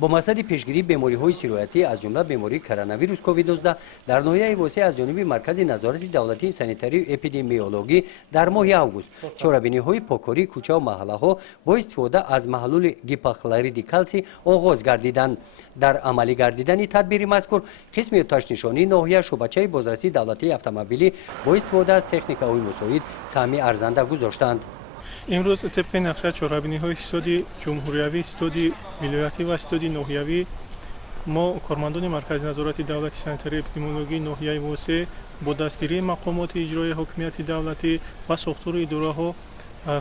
با مقصد پیشگیری بیماری‌های سیرویتی از جمله بیماری کرونا ویروس کووید 19 در ناحیه واسع از جانب مرکز نظارت دولتی سانیتری و اپیدمیولوژی در ماه آگوست چاره‌بینی‌های پوکوری کوچاو ماهاله‌ها با استفاده از محلول گیپاکلورید کلسی آغاز گردیدند. در عملی گردیدن تدبیری مذکور قسم تشنشانی ناحیه شعبه‌چه بازرسی دولتی اتومبیلی با استفاده از تکنیک‌های مساعد سهمی ارزنده گذاشتند. امروز طبق نقشه چهاربینی‌های سیتوди جمهوریوی، سیتوди ولایتی و سیتوди نخیاوی ما کارمندان مرکز نظارت دولتی سانیتری اپیدمیولوژی ناحیه واسع با دستگیری مقامات اجرایی حاکمیت دولتی و ساختار اداره‌ها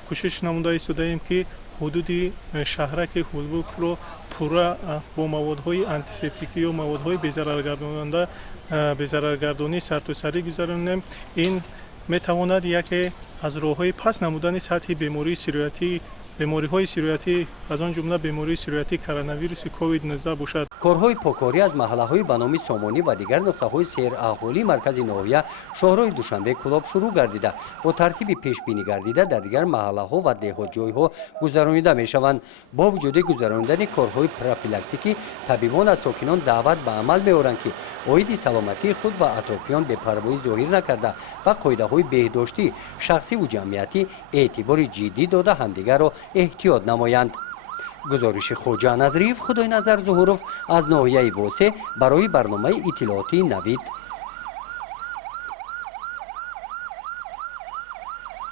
کوشش نموده ایستاده‌ایم که حدود شهرک هولبوک را پورا با موادهای آنتیسپتیکی و موادهای بی‌ضررگردانی سرتاسری گذرانیم. این میتواند یکی از راه‌های پس نمودن سطح بیماری‌های سیرویتی از آن جمله بیماری سیرویتی کرونا ویروس کووید 19 باشد. کارهای پوکوری از محله‌های به نام سامانی و دیگر نقطه‌های سیر اهالی مرکز ناحیه شهرهای دوشنبه کلاب شروع گردیده با ترتیب پیش بینی گردیده در دیگر محله‌ها و دهات جای‌ها گذرانیده می‌شوند. با وجود گذراندن کارهای پروفیلاکتیکی طبیبان از ساکنان دعوت به عمل می‌آورند که عاید سلامتی خود و اطرافیان به پروایی ظاهر نکرده و قاعده‌های بهداشتی شخصی و جمعیتی اعتبار جدی داده همدیگر را احتیاط نمایند. گزارش خوجا نظریف خدای نظر ظهورов از ناحیه واسع برای برنامه اطلاعاتی نوید.